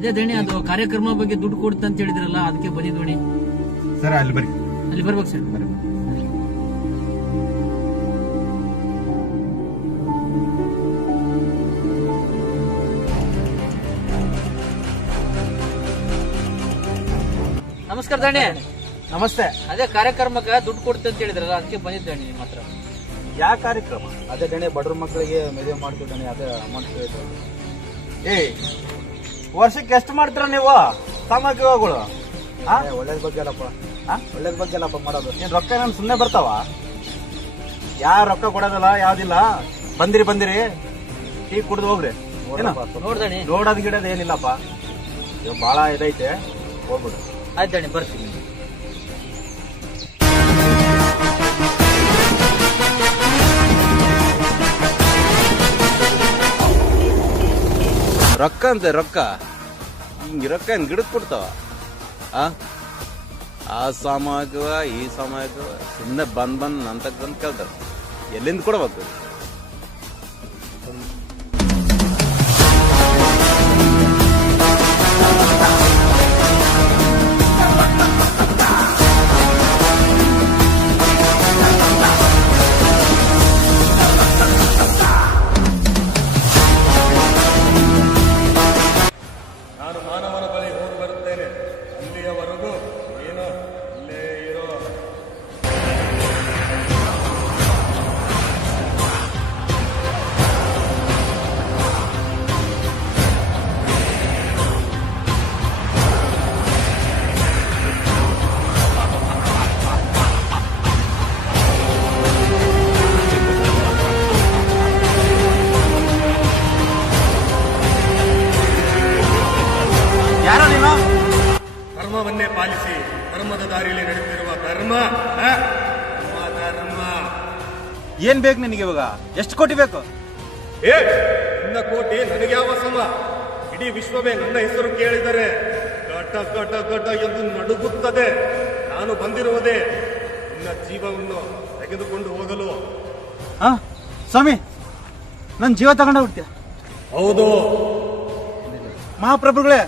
ಅದೇ ದಣಿ ಅದು ಕಾರ್ಯಕ್ರಮ ಬಗ್ಗೆ ದುಡ್ಡು ಕೊಡ್ತ ಅಂತ ಹೇಳಿದ್ರಲ್ಲ, ಅದಕ್ಕೆ ಬಂದಿದ್ವಿ. ಸರ್ ಅಲ್ಲಿ ಬರ್ರಿ, ಅಲ್ಲಿ ಬರ್ಬೇಕು ಸರ್. ನಮಸ್ಕಾರ ದಣಿ. ನಮಸ್ತೆ. ಅದೇ ಕಾರ್ಯಕ್ರಮಕ್ಕೆ ದುಡ್ಡು ಕೊಡ್ತ ಅಂತ ಹೇಳಿದ್ರಲ್ಲ, ಅದಕ್ಕೆ ಬಂದಿದ್ದೇನೆ ನಿಮ್ಮ ಹತ್ರ. ಯಾವ ಕಾರ್ಯಕ್ರಮ? ಅದೇ ದಣೆ ಬಡ್ರ ಮಕ್ಕಳಿಗೆ ಮದುವೆ ಮಾಡ್ತಿದ್ದಾನೆ, ಅದೇ ಅಮೌಂಟ್ ಕೇಳಿದ್ರು. ವರ್ಷಕ್ಕೆ ಎಷ್ಟು ಮಾಡ್ತೀರ ನೀವು ಸಾಮಗ್ರಿಗಳು? ಒಳ್ಳೇದ್ ಬಗ್ಗೆ ಅಲ್ಲಪ್ಪ, ಒಳ್ಳೇದ್ ಬಗ್ಗೆ ಅಲ್ಲಪ್ಪ ಮಾಡೋದು. ಏನ್ ರೊಕ್ಕ ನಾನು ಸುಮ್ಮನೆ ಬರ್ತಾವ? ಯಾರ ರೊಕ್ಕ ಕೊಡೋದಲ್ಲ, ಯಾವ್ದಿಲ್ಲ. ಬಂದಿರಿ ಟೀ ಕುಡ್ದು ಹೋಗ್ರಿ. ನೋಡ್ದಣಿ, ನೋಡೋದ್ ಗಿಡೋದ್ ಏನಿಲ್ಲಪ್ಪ, ಇದು ಬಾಳ ಇದೈತೆ, ಹೋಗ್ಬಿಡು. ಆಯ್ತು ದಣಿ, ಬರ್ತೀನಿ. ರೊಕ್ಕ ಅಂತೆ ರೊಕ್ಕ, ಹಿಂಗ ರೊಕ್ಕ ಏನ್ ಗಿಡಕ್ ಕೊಡ್ತಾವ? ಆ ಸಾಮಾಗ್ಯವ ಈ ಸಾಮಾಗ್ಯವ ಸುಮ್ಮನೆ ಬಂದ್ ನಂತಕ್ ಬಂದ್ ಕೇಳ್ತಾರ. ಎಲ್ಲಿಂದ ಕೊಡ್ಬೇಕು? ನಾನು ಮಾನವನ ಬಳಿ ಹೋಗಿ ಬರುತ್ತೇನೆ. ಅಲ್ಲಿಯವರೆಗೂ ಏನೋ ಇಲ್ಲೇ ಇರೋ. ಯಾರ ನೀನು? ಧರ್ಮವನ್ನೇ ಪಾಲಿಸಿ ಧರ್ಮದ ದಾರಿಯಲ್ಲಿ ನಡೆಯುತ್ತಿರುವ ಧರ್ಮ. ಧರ್ಮ ಏನ್ ಬೇಕು ನಿನಗೆ ಇವಾಗ? ಎಷ್ಟು ಕೋಟಿ ಬೇಕು? ನಿನ್ನ ಕೋಟಿ ನನಗೆ ಯಾವ ಸಮ? ಇಡೀ ವಿಶ್ವವೇ ನನ್ನ ಹೆಸರು ಕೇಳಿದರೆ ಗಟ ಗಟ ಗಟ ಎಂದು ನಡುಗುತ್ತದೆ. ನಾನು ಬಂದಿರುವುದೇ ನಿನ್ನ ಜೀವವನ್ನು ತೆಗೆದುಕೊಂಡು ಹೋಗಲು. ಸ್ವಾಮಿ, ನನ್ ಜೀವ ತಗೊಂಡ ಬಿಡ್ತೀಯ? ಹೌದು ಮಹಾಪ್ರಭುಗಳೇ,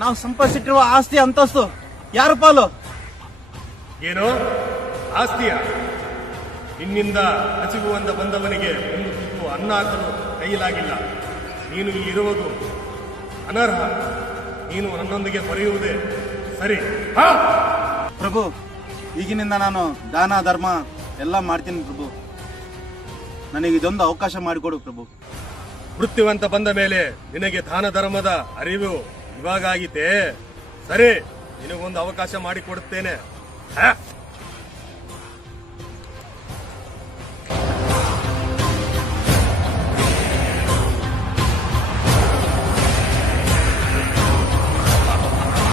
ನಾವು ಸಂಪಾದಿಸಿಟ್ಟಿರುವ ಆಸ್ತಿ ಅಂತಸ್ತು ಯಾರ ಪಾಲು? ಏನು ಆಸ್ತಿಯ? ನಿನ್ನಿಂದ ಹಸಿಗುವಂದ ಬಂದವನಿಗೆ ಒಂದು ತುತ್ತು ಅನ್ನ ಹಾಕಲು ಕೈಲಾಗಿಲ್ಲ. ನೀನು ಇಲ್ಲಿರುವುದು ಅನರ್ಹ. ನೀನು ನನ್ನೊಂದಿಗೆ ಬರೆಯುವುದೇ ಸರಿ. ಪ್ರಭು, ಈಗಿನಿಂದ ನಾನು ದಾನ ಧರ್ಮ ಎಲ್ಲ ಮಾಡ್ತೀನಿ ಪ್ರಭು. ನನಗೆ ಇದೊಂದು ಅವಕಾಶ ಮಾಡಿಕೊಡು ಪ್ರಭು. ಮೃತ್ಯುವಂತ ಬಂದ ಮೇಲೆ ನಿನಗೆ ದಾನ ಧರ್ಮದ ಅರಿವು ಇವಾಗ ಆಗೀತೆ. ಸರಿ, ನಿನಗೊಂದು ಅವಕಾಶ ಮಾಡಿಕೊಡುತ್ತೇನೆ.